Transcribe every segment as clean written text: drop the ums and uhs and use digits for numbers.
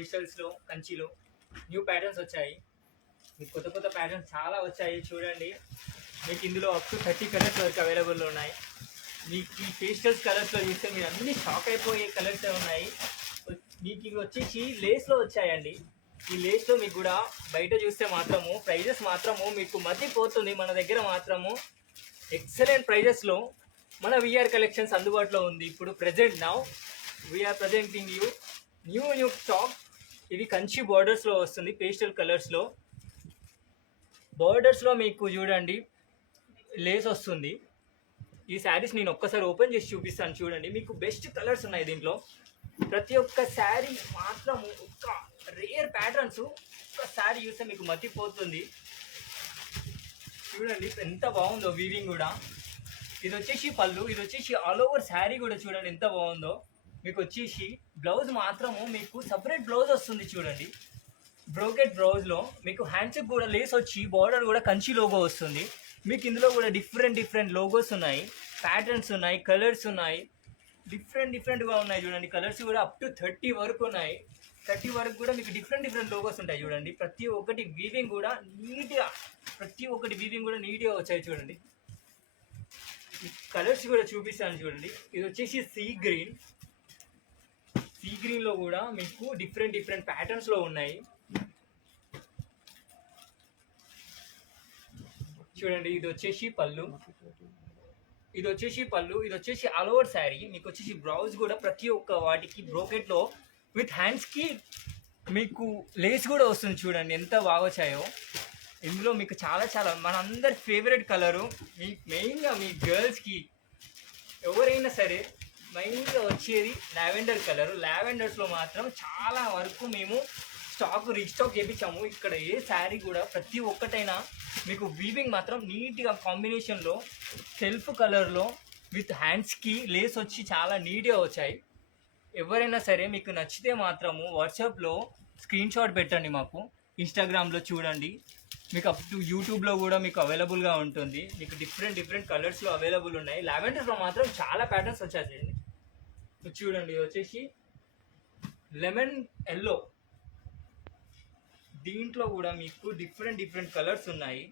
పేస్టల్స్లో కంచిలో new patterns వచ్చాయి. మీకు కొత్త కొత్త ప్యాటర్న్స్ చాలా వచ్చాయి చూడండి. మీకు ఇందులో అప్ టు 30 కలర్స్ వరకు అవైలబుల్లో ఉన్నాయి. మీకు ఈ పేస్టల్స్ కలర్స్లో చూస్తే మీరు అన్ని షాక్ అయిపోయే కలర్స్ ఉన్నాయి. మీకు ఇవి వచ్చేసి లేస్లో వచ్చాయండి. ఈ లేస్లో మీకు కూడా బయట చూస్తే మాత్రము ప్రైజెస్ మాత్రము మీకు మతిపోతుంది. మన దగ్గర మాత్రము ఎక్సలెంట్ ప్రైజెస్లో మన విఆర్ కలెక్షన్స్ అందుబాటులో ఉంది. ఇప్పుడు present now we are presenting you new stock. ఇది కంచి బార్డర్స్లో వస్తుంది, పేస్టల్ కలర్స్లో. బార్డర్స్లో మీకు చూడండి లేస్ వస్తుంది. ఈ శారీస్ నేను ఒక్కసారి ఓపెన్ చేసి చూపిస్తాను చూడండి. మీకు బెస్ట్ కలర్స్ ఉన్నాయి దీంట్లో. ప్రతి ఒక్క శారీ మాత్రం ఒక్క రేర్ ప్యాటర్న్స్. ఒక్క శారీ చూస్తే మీకు మతిపోతుంది. చూడండి ఎంత బాగుందో వీవింగ్ కూడా. ఇది వచ్చేసి పళ్ళు, ఇది వచ్చేసి ఆల్ ఓవర్ శారీ కూడా చూడండి ఎంత బాగుందో. మీకు వచ్చేసి బ్లౌజ్ మాత్రము మీకు సపరేట్ బ్లౌజ్ వస్తుంది చూడండి. బ్రోకెట్ బ్లౌజ్లో మీకు హ్యాండ్స్కి కూడా లేస్ వచ్చి బార్డర్ కూడా కంచి లోగో వస్తుంది. మీకు ఇందులో కూడా డిఫరెంట్ లోగోస్ ఉన్నాయి, ప్యాటర్న్స్ ఉన్నాయి, కలర్స్ ఉన్నాయి, డిఫరెంట్గా ఉన్నాయి చూడండి. కలర్స్ కూడా అప్ టు 30 వరకు ఉన్నాయి. 30 వరకు కూడా మీకు డిఫరెంట్ లోగోస్ ఉంటాయి చూడండి. ప్రతి ఒక్కటి వీవింగ్ కూడా నీట్గా వచ్చాయి చూడండి. కలర్స్ కూడా చూపిస్తాను చూడండి. ఇది వచ్చేసి సీ గ్రీన్లో కూడా మీకు డిఫరెంట్ ప్యాటర్న్స్లో ఉన్నాయి చూడండి. ఇది వచ్చేసి పళ్ళు, ఇది వచ్చేసి ఆల్ ఓవర్ శారీ. మీకు వచ్చేసి బ్లౌజ్ కూడా ప్రతి ఒక్క వాటికి బ్రోకెట్లో విత్ హ్యాండ్స్కి మీకు లేస్ కూడా వస్తుంది చూడండి ఎంత బాగా వచ్చాయో. ఇందులో మీకు చాలా మనందరి ఫేవరెట్ కలరు, మెయిన్గా మీ గర్ల్స్కి ఎవరైనా సరే మెయిన్గా వచ్చేది లావెండర్ కలరు. లావెండర్స్లో మాత్రం చాలా వరకు మేము రీస్టాక్ చేయించాము. ఇక్కడ ఏ శారీ కూడా ప్రతి ఒక్కటైనా మీకు వీవింగ్ మాత్రం నీట్గా కాంబినేషన్లో సెల్ఫ్ కలర్లో విత్ హ్యాండ్స్కి లేస్ వచ్చి చాలా నీట్గా వచ్చాయి. ఎవరైనా సరే మీకు నచ్చితే మాత్రము వాట్సాప్లో స్క్రీన్ షాట్ పెట్టండి మాకు. ఇన్స్టాగ్రామ్లో చూడండి. మీకు అప్ టు యూట్యూబ్లో కూడా మీకు అవైలబుల్గా ఉంటుంది. మీకు డిఫరెంట్ కలర్స్లో అవైలబుల్ ఉన్నాయి. లావెండర్స్లో మాత్రం చాలా ప్యాటర్న్స్ వచ్చాయండి. చూడండి ఇది వచ్చేసి లెమన్ ఎల్లో. దీంట్లో కూడా మీకు డిఫరెంట్ కలర్స్ ఉన్నాయి.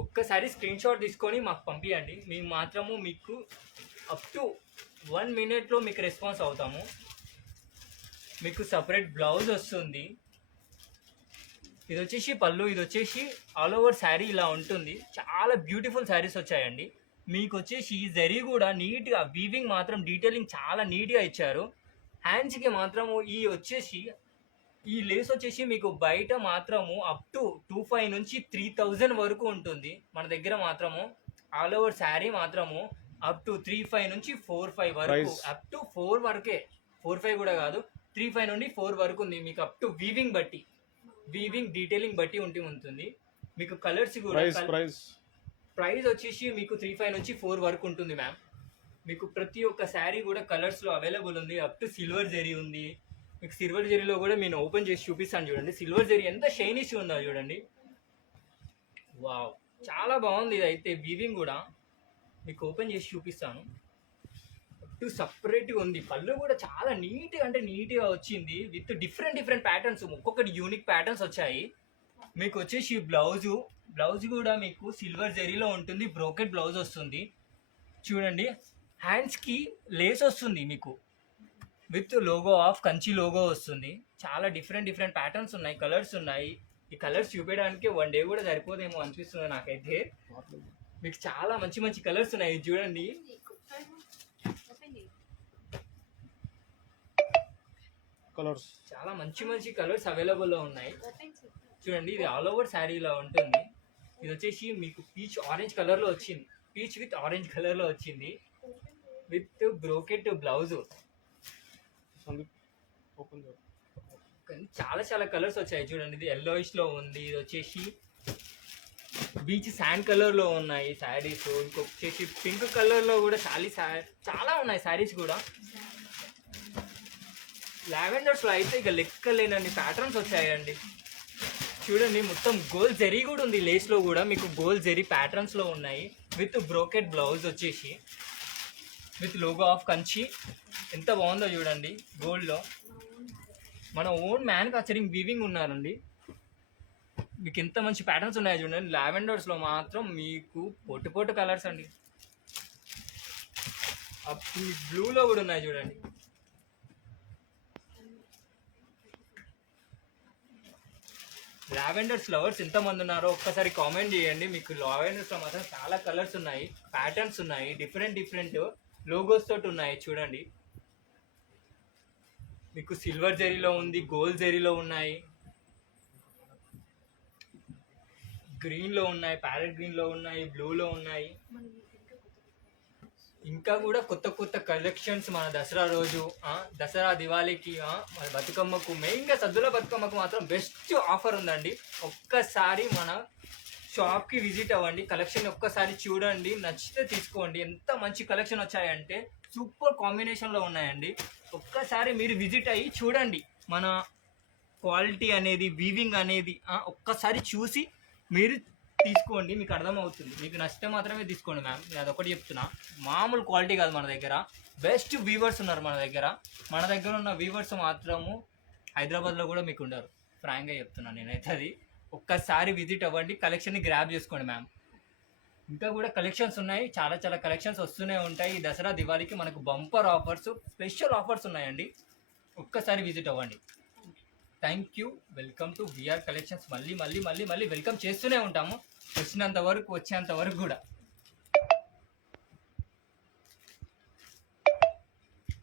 ఒక్కసారి స్క్రీన్ షాట్ తీసుకొని మాకు పంపించండి. మేము మాత్రము మీకు అప్ టు 1 minute మీకు రెస్పాన్స్ అవుతాము. మీకు సపరేట్ బ్లౌజ్ వస్తుంది. ఇది వచ్చేసి పళ్ళు, ఇది వచ్చేసి ఆల్ ఓవర్ శారీ ఇలా ఉంటుంది. చాలా బ్యూటిఫుల్ శారీస్ వచ్చాయండి. మీకు వచ్చేసి జరీ కూడా నీట్గా వీవింగ్ మాత్రం డీటెయిలింగ్ చాలా నీట్గా ఇచ్చారు. హ్యాండ్స్కి మాత్రము ఈ లేస్ వచ్చేసి మీకు బయట మాత్రము అప్ టు 2500 నుంచి 3000 వరకు ఉంటుంది. మన దగ్గర మాత్రము ఆల్ ఓవర్ శారీ మాత్రము అప్ టు 3500 నుంచి 4500 వరకు, అప్ టు 4 వరకే, 45 కూడా కాదు, 35 నుండి 4 వరకు ఉంది. మీకు అప్ టు వీవింగ్ డీటెయిలింగ్ బట్టి ఉంటుంది. మీకు కలర్స్ కూడా ప్రైస్ వచ్చేసి మీకు 35 నుంచి 4 వరకు ఉంటుంది మ్యామ్. మీకు ప్రతి ఒక్క శారీ కూడా కలర్స్లో అవైలబుల్ ఉంది. అప్ టు సిల్వర్ జరీ ఉంది. మీకు సిల్వర్ జరీలో కూడా నేను ఓపెన్ చేసి చూపిస్తాను చూడండి. సిల్వర్ జరీ ఎంత షైనిష్ ఉందో చూడండి. వావ్, చాలా బాగుంది. ఇది అయితే వీవింగ్ కూడా మీకు ఓపెన్ చేసి చూపిస్తాను. టు సపరేట్గా ఉంది. పళ్ళు కూడా చాలా నీట్గా వచ్చింది. విత్ డిఫరెంట్ ప్యాటర్న్స్, ఒక్కొక్కటి యూనిక్ ప్యాటర్న్స్ వచ్చాయి. మీకు వచ్చేసి బ్లౌజ్ కూడా మీకు సిల్వర్ జరీలో ఉంటుంది. బ్రోకెట్ బ్లౌజ్ వస్తుంది చూడండి. హ్యాండ్స్కి లేస్ వస్తుంది మీకు with logo of Kanchi logo వస్తుంది. చాలా డిఫరెంట్ ప్యాటర్న్స్ ఉన్నాయి, కలర్స్ ఉన్నాయి. ఈ కలర్స్ చూపించడానికి 1 day కూడా సరిపోదేమో అనిపిస్తుంది నాకైతే. మీకు చాలా మంచి కలర్స్ ఉన్నాయి చూడండి. చాలా మంచి కలర్స్ అవైలబుల్లో ఉన్నాయి చూడండి. ఇది ఆల్ ఓవర్ శారీలో ఉంటుంది. ఇది వచ్చేసి మీకు పీచ్ ఆరెంజ్ కలర్లో వచ్చింది. పీచ్ విత్ ఆరెంజ్ కలర్లో వచ్చింది విత్ బ్రోకెట్ బ్లౌజ్. చాలా కలర్స్ వచ్చాయి చూడండి. ఇది ఎల్లోయిష్లో ఉంది. ఇది వచ్చేసి బీచ్ శాండ్ కలర్లో ఉన్నాయి శారీస్. ఇంకొచ్చేసి పింక్ కలర్లో కూడా చాలా ఉన్నాయి శారీస్ కూడా. లావెండర్స్లో అయితే ఇక లెక్కలేనన్ని ప్యాటర్న్స్ వచ్చాయండి చూడండి. మొత్తం గోల్డ్ జరీ కూడా ఉంది. లేస్లో కూడా మీకు గోల్డ్ జరీ ప్యాటర్న్స్లో ఉన్నాయి విత్ బ్రోకెట్ బ్లౌజ్ వచ్చేసి విత్ లోగో ఆఫ్ కంచి. ఎంత బాగుందో చూడండి గోల్డ్లో. మన ఓన్ మ్యానుఫ్యాక్చరింగ్ వీవింగ్ ఉన్నారండి. మీకు ఎంత మంచి ప్యాటర్న్స్ ఉన్నాయో చూడండి. లావెండర్స్లో మాత్రం మీకు పొట్టు పొట్టు కలర్స్ అండి. అప్పుడు బ్లూలో కూడా ఉన్నాయి చూడండి. లావెండర్స్ లవర్స్ ఎంతమంది ఉన్నారో ఒక్కసారి కామెంట్ చేయండి. మీకు లావెండర్స్లో మాత్రం చాలా కలర్స్ ఉన్నాయి, ప్యాటర్న్స్ ఉన్నాయి, డిఫరెంట్ డిఫరెంట్ లోగోస్ తోటి ఉన్నాయి చూడండి. మీకు సిల్వర్ జెరీలో ఉంది, గోల్డ్ జెరీలో ఉన్నాయి, గ్రీన్లో ఉన్నాయి, ప్యారెట్ గ్రీన్లో ఉన్నాయి, బ్లూలో ఉన్నాయి. ఇంకా కూడా కొత్త కొత్త కలెక్షన్స్ మన దసరా రోజు, దసరా దివాళీకి, మన బతుకమ్మకు, మెయిన్గా సద్దుల బతుకమ్మకు మాత్రం బెస్ట్ ఆఫర్ ఉందండి. ఒక్కసారి మన షాప్కి విజిట్ అవ్వండి, కలెక్షన్ ఒక్కసారి చూడండి, నచ్చితే తీసుకోండి. ఎంత మంచి కలెక్షన్ వచ్చాయంటే సూపర్ కాంబినేషన్లో ఉన్నాయండి. ఒక్కసారి మీరు విజిట్ అయ్యి చూడండి మన క్వాలిటీ అనేది, వీవింగ్ అనేది ఒక్కసారి చూసి మీరు తీసుకోండి, మీకు అర్థమవుతుంది. మీకు నచ్చితే మాత్రమే తీసుకోండి మ్యామ్, నేను అదొకటి చెప్తున్నా. మామూలు క్వాలిటీ కాదు, మన దగ్గర బెస్ట్ వీవర్స్ ఉన్నారు. మన దగ్గర ఉన్న వీవర్స్ మాత్రము హైదరాబాద్లో కూడా మీకు ఉండరు, ఫ్రాంక్గా చెప్తున్నాను నేనైతే. అది ఒక్కసారి విజిట్ అవ్వండి, కలెక్షన్ని గ్రాబ్ చేసుకోండి మ్యామ్. ఇంకా కూడా కలెక్షన్స్ ఉన్నాయి, చాలా చాలా కలెక్షన్స్ వస్తూనే ఉంటాయి. ఈ దసరా దివాళీకి మనకు బంపర్ ఆఫర్స్, స్పెషల్ ఆఫర్స్ ఉన్నాయండి. ఒక్కసారి విజిట్ అవ్వండి. Thank you. Welcome to VR collections. మళ్ళీ మళ్ళీ మళ్ళీ మళ్ళీ వెల్కమ్ చేస్తూనే ఉంటాము, వచ్చేంత వరకు కూడా.